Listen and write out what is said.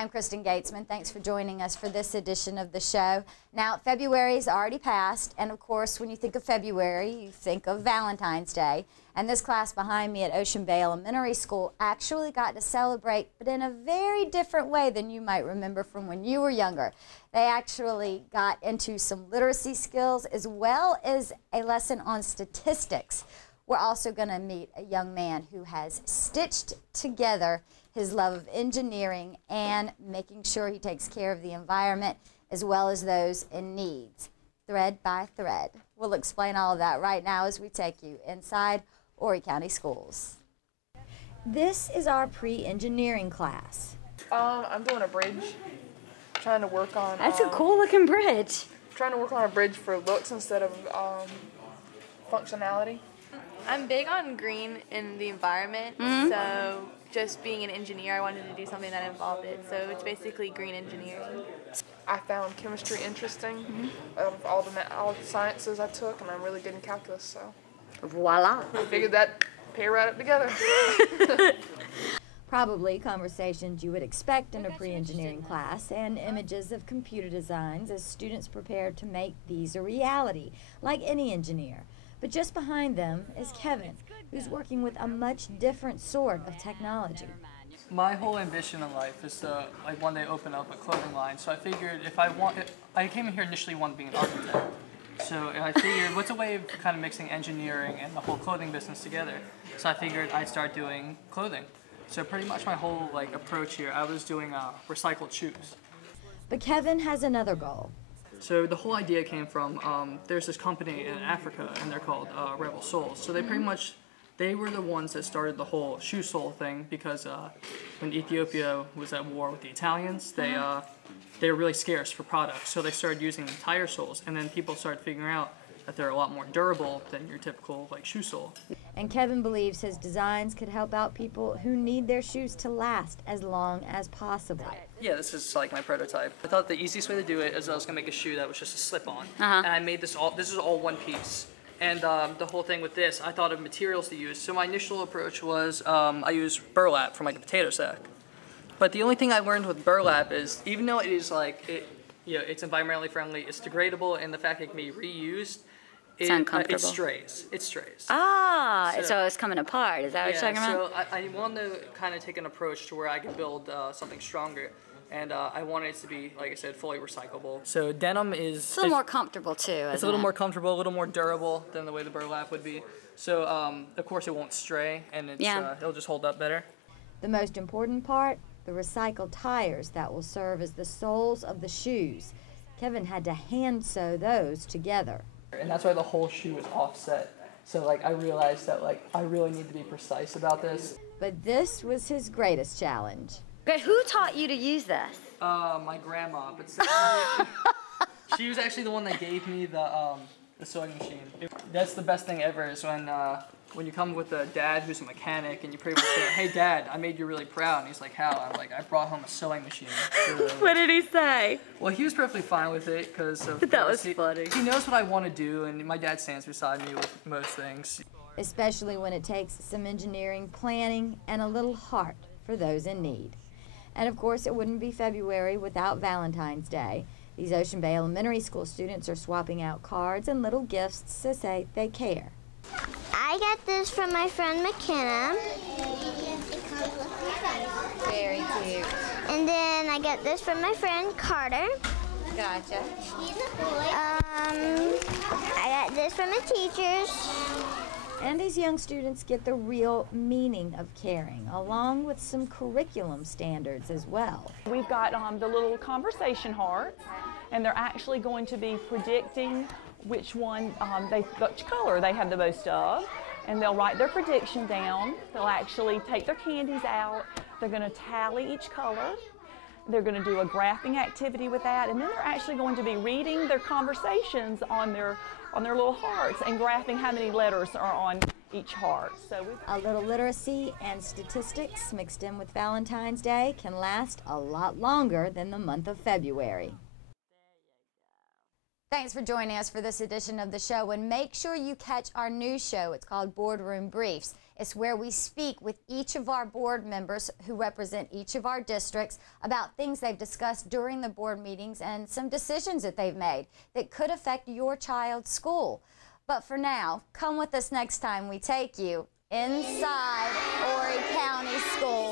Hi, I'm Kristen Gatesman. Thanks for joining us for this edition of the show. Now, February's already passed, and of course, when you think of February, you think of Valentine's Day. And this class behind me at Ocean Bay Elementary School actually got to celebrate, but in a very different way than you might remember from when you were younger. They actually got into some literacy skills as well as a lesson on statistics. We're also going to meet a young man who has stitched together his love of engineering and making sure he takes care of the environment as well as those in needs, thread by thread. We'll explain all of that right now as we take you inside Horry County Schools. This is our pre-engineering class. I'm doing a bridge, trying to work on... That's a cool looking bridge. Trying to work on a bridge for looks instead of functionality. I'm big on green in the environment, so just being an engineer, I wanted to do something that involved it. So it's basically green engineering. I found chemistry interesting of all the sciences I took, and I'm really good in calculus, so. Voila. I figured that pair right up together. Probably conversations you would expect in a pre-engineering class and images of computer designs as students prepare to make these a reality, like any engineer. But just behind them is Kevin, who's working with a much different sort of technology. My whole ambition in life is to, like, one day open up a clothing line. So I figured I came in here initially wanting to be an architect. So I figured, what's a way of kind of mixing engineering and the whole clothing business together? So I figured I'd start doing clothing. So pretty much my whole approach here, I was doing recycled shoes. But Kevin has another goal. So the whole idea came from, there's this company in Africa, and they're called Rebel Soles. So they pretty much, they were the ones that started the whole shoe sole thing because when Ethiopia was at war with the Italians, they were really scarce for products. So they started using tire soles, and then people started figuring out that they're a lot more durable than your typical shoe sole. And Kevin believes his designs could help out people who need their shoes to last as long as possible. Yeah, this is like my prototype. I thought the easiest way to do it is I was gonna make a shoe that was just a slip-on, and I made this is all one piece. And the whole thing with this, I thought of materials to use. So my initial approach was I used burlap from a potato sack. But the only thing I learned with burlap is even though it is it's environmentally friendly, it's degradable, and the fact that it can be reused. It's uncomfortable. It strays. It strays. Ah, so it's coming apart. Is that what you're talking about? So I wanted to kind of take an approach to where I could build something stronger, and I wanted it to be, like I said, fully recyclable. So denim is... It's a little more comfortable too, It's a little more comfortable, a little more durable than the way the burlap would be. So of course it won't stray, and it'll just hold up better. The most important part, the recycled tires that will serve as the soles of the shoes. Kevin had to hand sew those together. And that's why the whole shoe is offset. So I realized that I really need to be precise about this. But this was his greatest challenge. Okay, who taught you to use this? My grandma, but she was actually the one that gave me the sewing machine. That's the best thing ever is when you come with a dad who's a mechanic and you pretty much say, "Hey Dad, I made you really proud." And he's like, "How?" I'm like, "I brought home a sewing machine." What did he say? Well, he was perfectly fine with it because that was funny. He knows what I want to do, and my dad stands beside me with most things. Especially when it takes some engineering, planning, and a little heart for those in need. And of course, it wouldn't be February without Valentine's Day. These Ocean Bay Elementary School students are swapping out cards and little gifts to say they care. I got this from my friend McKenna. Very cute. And then I got this from my friend Carter. Gotcha. I got this from the teachers. And these young students get the real meaning of caring, along with some curriculum standards as well. We've got the little conversation hearts, and they're actually going to be predicting which one, which color they have the most of, and they'll write their prediction down. They'll actually take their candies out. They're going to tally each color. They're going to do a graphing activity with that, and then they're actually going to be reading their conversations on their little hearts and graphing how many letters are on each heart. So a little literacy and statistics mixed in with Valentine's Day can last a lot longer than the month of February. Thanks for joining us for this edition of the show, and make sure you catch our new show. It's called Boardroom Briefs. It's where we speak with each of our board members who represent each of our districts about things they've discussed during the board meetings and some decisions that they've made that could affect your child's school. But for now, come with us next time we take you inside Horry County Schools.